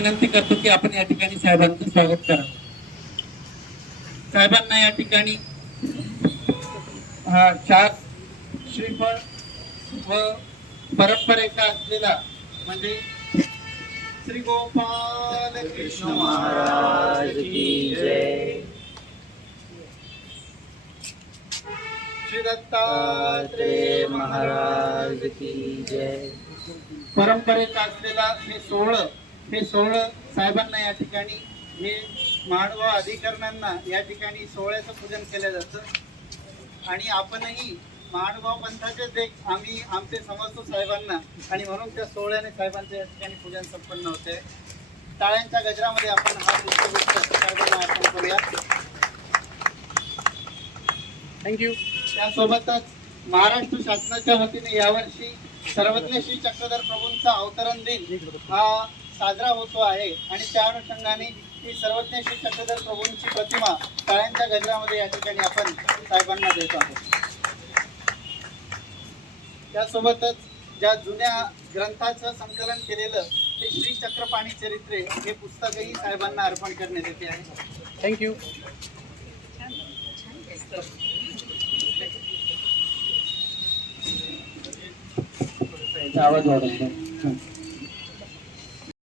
विनंती करतो की आपण या ठिकाणी साहेबांचं स्वागत करावं. साहेबांना या ठिकाणी हा 4 श्रीफळ व परंपरेचा असलेला म्हणजे श्री गोपाल कृष्ण महाराज की जय, श्री दत्तात्रेय महाराज की जय. परंपरेचा असलेला हे सोहळं साहेबांना या ठिकाणी हे मांडव अधिकरणांना या ठिकाणी सोहळ्याचं पूजन केलं जातं आणि आपणही मांडवा पंथाचेच एक आम्ही आमचे समजतो साहेबांना आणि म्हणून त्या सोहळ्याने साहेबांचं या ठिकाणी पूजन संपन्न होते. टाळ्यांच्या गजरामध्ये आपण हा पुष्पगुच्छ साहेबांना अर्पण करूया. थँक्यू. त्यासोबतच महाराष्ट्र शासनाच्या वतीने यावर्षी सर्वज्ञ श्री चक्रधर प्रभूंचा अवतरण दिन हा साजरा होतो आहे आणि त्या अनुषंगाने ही सर्वज्ञ श्री चक्रधर प्रभूंची प्रतिमा टाळ्यांच्या गजरामध्ये या ठिकाणी आपण साहेबांना देत आहोत. त्यासोबतच ज्या जुन्या ग्रंथाचं संकलन केलेलं हे श्री चक्रपाणी चरित्रे हे पुस्तकही साहेबांना अर्पण करण्यात येते आहे. थँक्यू. आवाज वाढवतो.